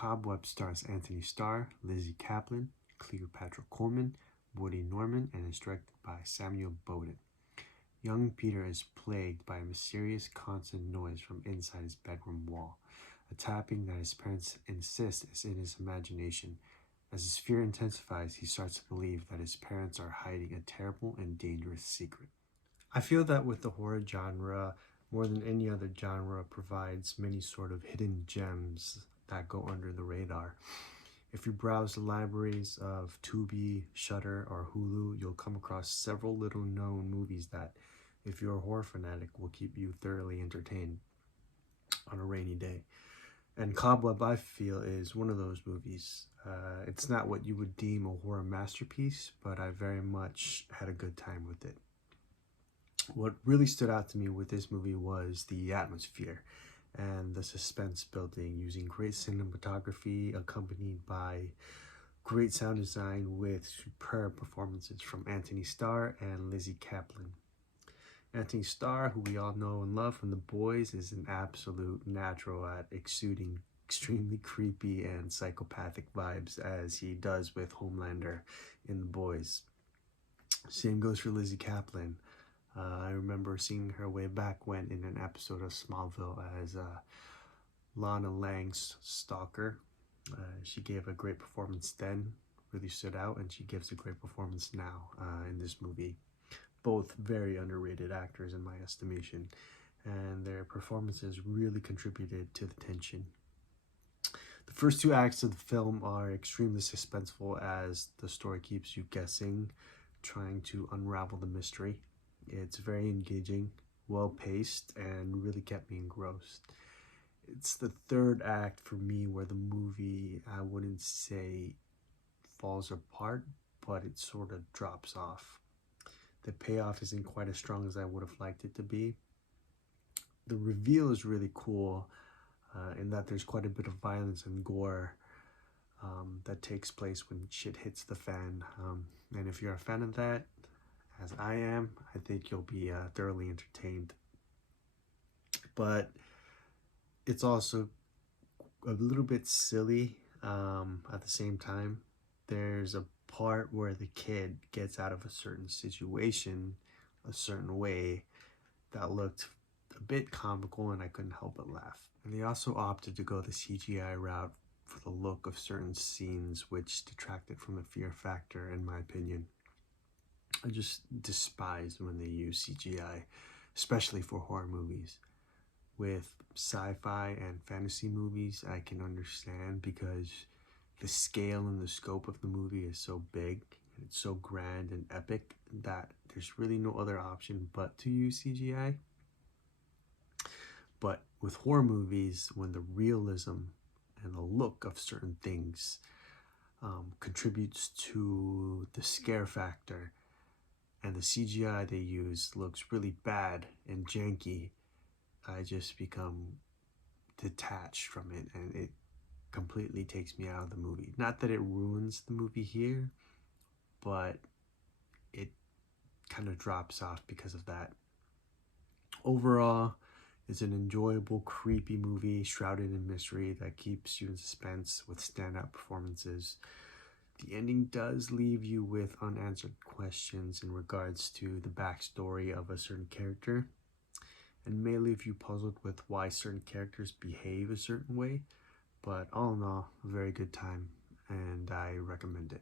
Cobweb stars Anthony Starr, Lizzie Kaplan, Cleopatra Coleman, Woody Norman, and is directed by Samuel Bowden. Young Peter is plagued by a mysterious constant noise from inside his bedroom wall, a tapping that his parents insist is in his imagination. As his fear intensifies, he starts to believe that his parents are hiding a terrible and dangerous secret. I feel that with the horror genre, more than any other genre, provides many sort of hidden gems that go under the radar. If you browse the libraries of Tubi, Shudder, or Hulu, you'll come across several little known movies that, if you're a horror fanatic, will keep you thoroughly entertained on a rainy day. And Cobweb, I feel, is one of those movies. It's not what you would deem a horror masterpiece, but I very much had a good time with it. What really stood out to me with this movie was the atmosphere and the suspense building, using great cinematography accompanied by great sound design with superb performances from Anthony Starr and Lizzie Kaplan. Anthony Starr, who we all know and love from The Boys, is an absolute natural at exuding extremely creepy and psychopathic vibes as he does with Homelander in The Boys. Same goes for Lizzie Kaplan. I remember seeing her way back when in an episode of Smallville as Lana Lang's stalker. She gave a great performance then, really stood out, and she gives a great performance now in this movie. Both very underrated actors in my estimation, and their performances really contributed to the tension. The first two acts of the film are extremely suspenseful as the story keeps you guessing, trying to unravel the mystery. It's very engaging, well-paced, and really kept me engrossed. It's the third act for me where the movie, I wouldn't say falls apart, but it sort of drops off. The payoff isn't quite as strong as I would have liked it to be. The reveal is really cool in that there's quite a bit of violence and gore that takes place when shit hits the fan. And if you're a fan of that, as I am, I think you'll be thoroughly entertained. But it's also a little bit silly at the same time. There's a part where the kid gets out of a certain situation a certain way that looked a bit comical, and I couldn't help but laugh. And they also opted to go the CGI route for the look of certain scenes, which detracted from the fear factor, in my opinion. I just despise when they use CGI, especially for horror movies. With sci-fi and fantasy movies, I can understand because the scale and the scope of the movie is so big and it's so grand and epic that there's really no other option but to use CGI. But with horror movies, when the realism and the look of certain things contributes to the scare factor, and the CGI they use looks really bad and janky, I just become detached from it, and it completely takes me out of the movie. Not that it ruins the movie here, but it kind of drops off because of that. Overall, it's an enjoyable, creepy movie shrouded in mystery that keeps you in suspense with standout performances. The ending does leave you with unanswered questions in regards to the backstory of a certain character, and may leave you puzzled with why certain characters behave a certain way, but all in all, a very good time, and I recommend it.